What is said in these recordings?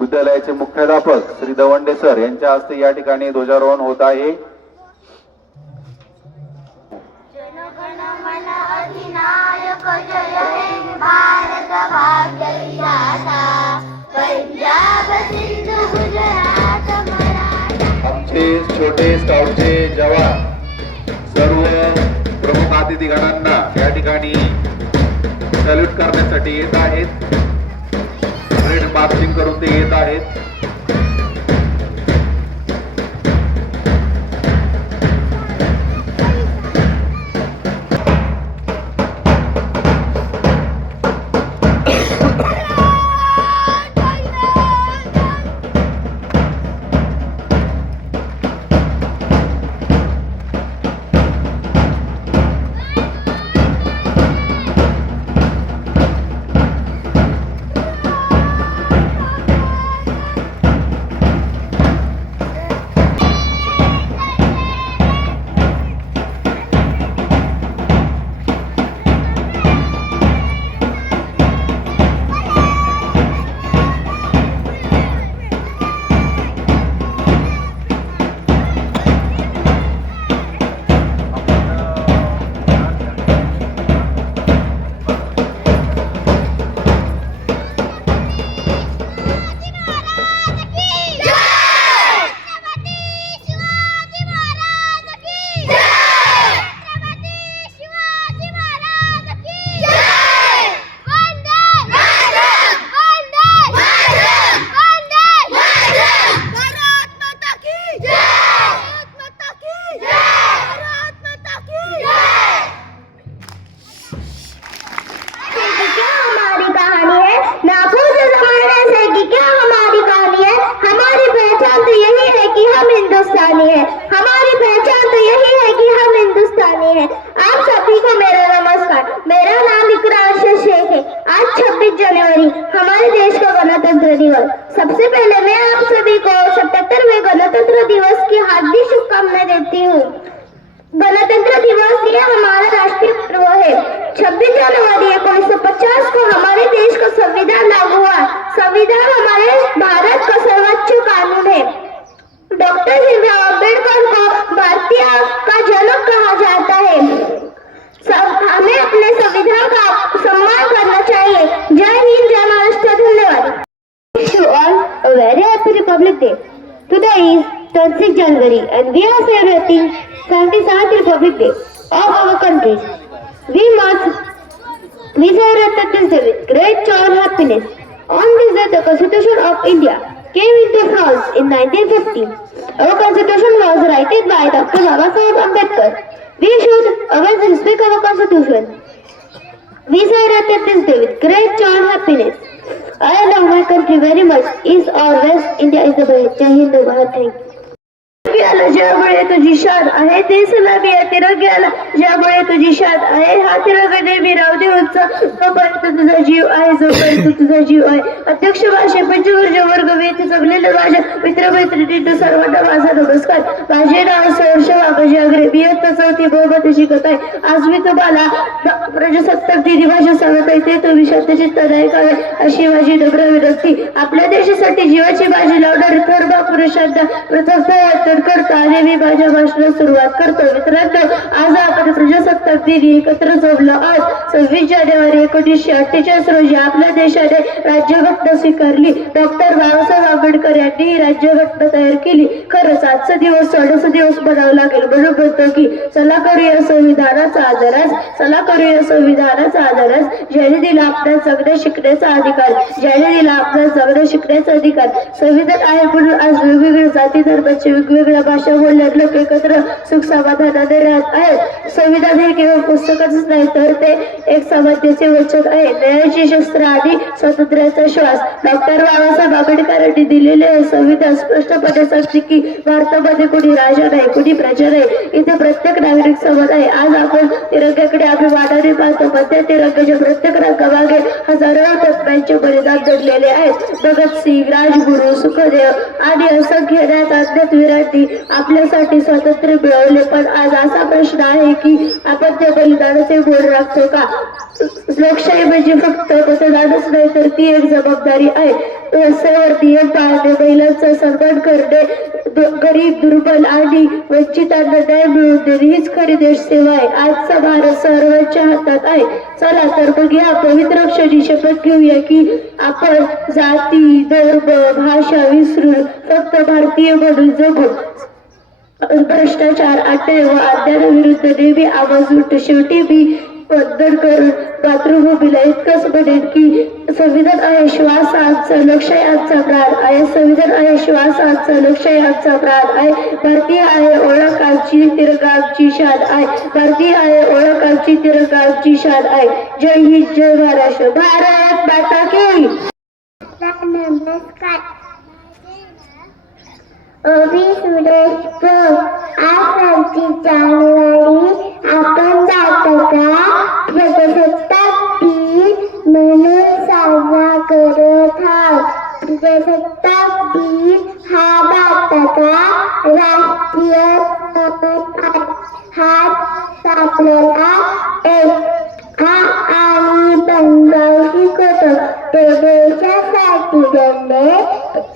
विद्यालयाचे मुख्याध्यापक श्री दवंडे सर यांच्या हस्ते या ठिकाणी ध्वजारोहण होत आहे. जनगण मन अधिनायक जय हे भारत भाग्य विधाता पंजाब सिंधू गुजरात मराठा. आमचे छोटे स्काउटचे जवान सर्व प्रमुख अतिथीगणांना या ठिकाणी सॅल्यूट करण्यासाठी येत आहेत. मार्चिंग करून ते येत आहेत. 26 and we are celebrating 77th Republic Day of our country. We must we celebrate this day with great joy and happiness. On this day, the Constitution of India came into force in 1950. Our Constitution was written by Dr. Babasaheb Ambedkar. We should always respect our Constitution. We celebrate this day with great joy and happiness. I love my country very much. East or West, India is the best. Jai Hind, Bharat, thank you. ज्यामुळे तुझी शान आहे ते सलामी आहे तिरंग्याला. ज्यामुळे तुझी शान आहे हा तिरंगा नेहमी राहू दे उत्साह तोपर्यंत तुझा जीव आहे जोपर्यंत तुझा जीव आहे. अध्यक्ष भाषे पंचवर्ज वर्ग वेद जमलेल्या माझ्या मित्रमैत्रिणींना सर्वांना माझा नमस्कार. माझे नाव सहर्ष बाबाजी आगरे. मी आता चौथी बहुमती शिकत आहे. आज मी तुम्हाला प्रजासत्ताक दिनी भाषा सांगत आहे ते तुम्ही शांतचित्त नाही करावे अशी माझी नम्र विनंती. आपल्या देशासाठी जीवाची बाजी लावणारे थोर पुरुषांना प्रथम तयार करतो आणि मी माझ्या भाषणाला सुरुवात करतो. मित्रांनो आज आपण प्रजासत्ताक दिनी एकत्र जमलो आज सव्वीस जानेवारी एकोणीसशे अठ्ठेचाळीस रोजी आपल्या देशाने राज्यघटना स्वीकारली. डॉक्टर बाबासाहेब आंबेडकर यांनी ही राज्यघटना तयार केली. खरंच आजचा दिवस सोळाचा दिवस म्हणावा लागेल. म्हणून म्हणतो की चला करूया संविधानाचा आदरास चला करूया संविधानाचा आदरास ज्याने दिला आपल्या जगणे शिकण्याचा अधिकार. ज्याने दिला आपल्या जगणे शिकण्याचा अधिकार. संविधान आहे म्हणून आज वेगवेगळ्या जाती धर्माचे वेगवेगळ्या भाषा बोलणारे लोक एकत्र सुख समाधानाने राहत आहेत संविधान हे केवळ पुस्तकच नाही तर ते एक समानतेचे वचन आहे. न्यायाचे शस्त्र आणि स्वातंत्र्याचा श्वास. डॉक्टर बाबासाहेब आंबेडकरांनी दिलेले संविधान स्पष्टपणे सांगते की भारतामध्ये कुणी राजा नाही कुणी प्रजा नाही. इथे प्रत्येक नागरिक समान आहे. आज आपण तिरंग्याकडे अभिमानाने पाहतो. मध्य तिरंग्याच्या प्रत्येक रंगामागे हजारो तत्वांचे बलिदान दडलेले आहेत. भगतसिंग राजगुरू सुखदेव आणि असंख्य ज्ञात अज्ञात वीरांनी आपल्यासाठी स्वातंत्र्य मिळवले पण आज असा प्रश्न आहे की आपण त्या बलिदानाचे बोल राखतो का? लोकशाही म्हणजे फक्त मतदानच नाही तर ती एक जबाबदारी आहे. रस्त्यावरती येत पाळणे महिलांचा सन्मान करणे गरीब दुर्बल आणि वंचितांना न्याय मिळवून देणे हीच खरी देश सेवा आहे. आजचा भारत सर्वांच्या हातात आहे. चला तर मग या पवित्र क्षणी शपथ घेऊया की आपण जाती धर्म भाषा विसरून फक्त भारतीय म्हणून जगू. भ्रष्टाचार अन्याय व अज्ञानाविरुद्ध नेहमी आवाज उठतो शेवटी मी वंदन करून मातृभूमीला इतकंच म्हणेन की संविधान आहे श्वास आमचा लक्ष आहे आमचा प्राण आहे. संविधान आहे श्वास आमचा लक्ष आहे आमचा प्राण आहे. भारतीय आहे ओळख आमची तिरंगा शान आहे. भारतीय आहे ओळख आमची तिरंगा शान आहे. जय हिंद जय महाराष्ट्र. भारत माता की! नमस्कार. ओबी सुरेश प्रभू आज आमची जानेवारी आपण जातो का? प्रजासत्ताक दिन म्हणून साजरा करत आहोत. प्रजासत्ताक दिन हा भारताचा राष्ट्रीय हा आपल्याला एक हा आणि बंगाल शिकवतो ते देशासाठी लढले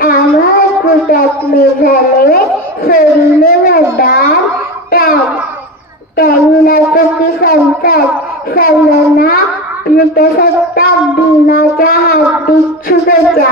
आम्हाला कुटातले झाले सोडले वरदान त्या त्यांना चुकी सांगतात सर्वांना प्रजासत्ताक दिनाच्या हार्दिक शुभेच्छा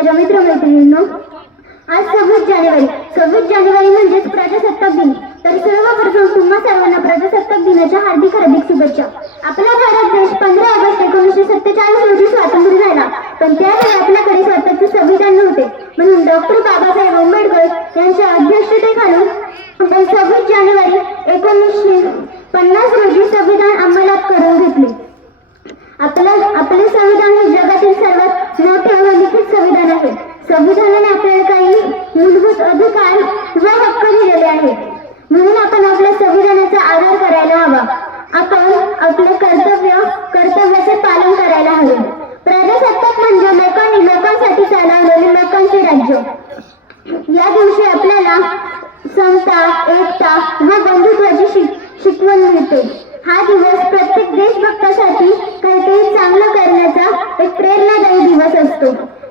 kilómetro 21 मूलभूत अधिकार व हक्क दिलेले आहेत म्हणून आपण आपल्या संविधानाचा आदर करायला हवा. आपण आपले कर्तव्य कर्तव्याचे पालन करायला हवे. प्रजासत्ताक म्हणजे लोकांनी लोकांसाठी चालवलेले लोकांचे राज्य. या दिवशी आपल्याला समता एकता व बंधुत्वाची शिकवण मिळते. हा दिवस प्रत्येक देश काहीतरी चांगलं करण्याचा एक प्रेरणादायी दिवस असतो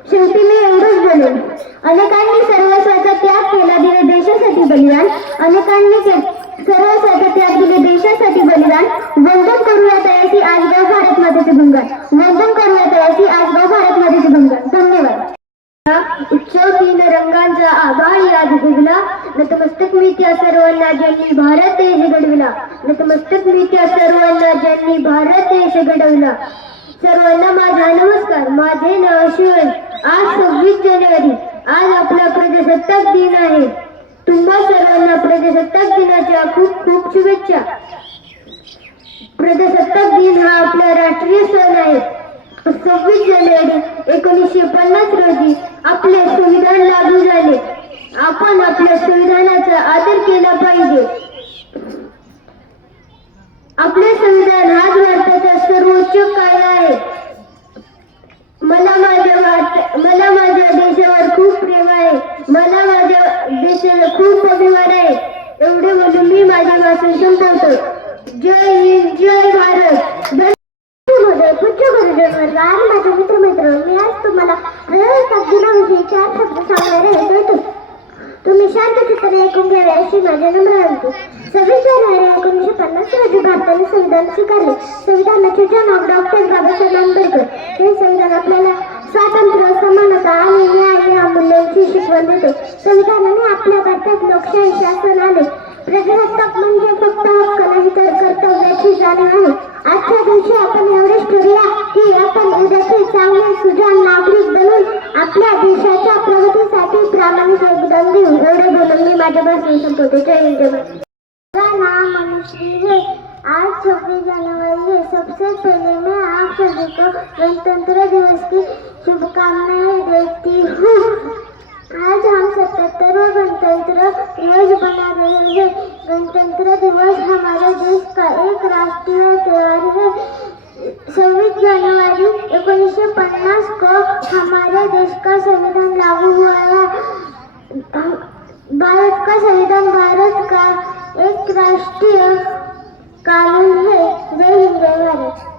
शेवटी मी एवढंच बोलेन अनेकांनी सर्वस्वाचा त्याग केला दिले देशासाठी बलिदान अनेकांनी के- सर्वस्वाचा त्याग दिले देशासाठी बलिदान वंदन करूया तयासी आज गाव भारत मातेचे भंगार वंदन करूया तयासी आज गाव भारत मातेचे भंगार धन्यवाद उत्सव तीन रंगांचा आभाळी आज घडविला नतमस्तक मी त्या सर्वांना ज्यांनी भारत देश घडविला. नतमस्तक मी त्या सर्वांना ज्यांनी भारत देश घडविला. सर्वांना माझा नमस्कार. माझे नाव शिवन आज सव्वीस जानेवारी. आज आपला प्रजासत्ताक दिन आहे. तुम्हा सर्वांना प्रजासत्ताक दिनाच्या खूप खूप शुभेच्छा. प्रजासत्ताक दिन हा आपला राष्ट्रीय सण आहे. सव्वीस जानेवारी एकोणीसशे पन्नास रोजी आपले संविधान लागू झाले. आपण आपल्या संविधानाचा आदर केला पाहिजे. आपले संविधान हाच भारताचा सर्वोच्च कायदा आहे. मला माझ्या वाट मला माझ्या देशावर खूप प्रेम आहे मला माझ्या देशाला खूप अभिमान आहे एवढे बोलून मी माझे भाषण संपवतो जय हिंद जय भारत धन्यवाद पुच्छ गुरुजन वर्ग आणि माझे मित्र मित्र मी आज तुम्हाला प्रजासत्ताक दिनाविषयी चार शब्द सांगणार आहे तर तु- तुम्ही शांत चित्ताने ऐकून घ्यावे अशी माझी नम्र विनंती सव्वीस जानेवारी एकोणीसशे पन्नास रोजी भारताने संविधान स्वीकारले संविधानाचे जनक डॉक्टर बाबासाहेब आंबेडकर हे संविधान आपल्याला स्वातंत्र्य समानता आणि न्याय या मूल्यांची शिकवण देते संविधानाने आपल्या भारतात लोकशाही शासन आले प्रजासत्ताक म्हणजे फक्त हक्क नाही तर कर्तव्याची जाणीव आहे आजच्या दिवशी आपण एवढेच ठरूया की आपण उद्याचे चांगले सुजाण नागरिक बनून आपल्या देशाच्या प्रगतीसाठी प्रामाणिक योगदान देऊ एवढे बोलून मी माझ्या भाषण संपवते. जय हिंद छब्बीस जनवरी है। सबसे पहले मैं आप सभी को गणतंत्र दिवस की शुभकामनाएँ देती हूँ। आज हम सतहत्तरवा गणतंत्र दिवस बना रहे हैं। गणतंत्र दिवस हमारे देश का एक राष्ट्रीय त्यौहार है। छब्बीस जनवरी उन्नीस सौ पन्नास को हमारे देश का संविधान लागू हुआ है। भारत का संविधान, भारत का एक राष्ट्रीय कानून है जय हिंद जय भारत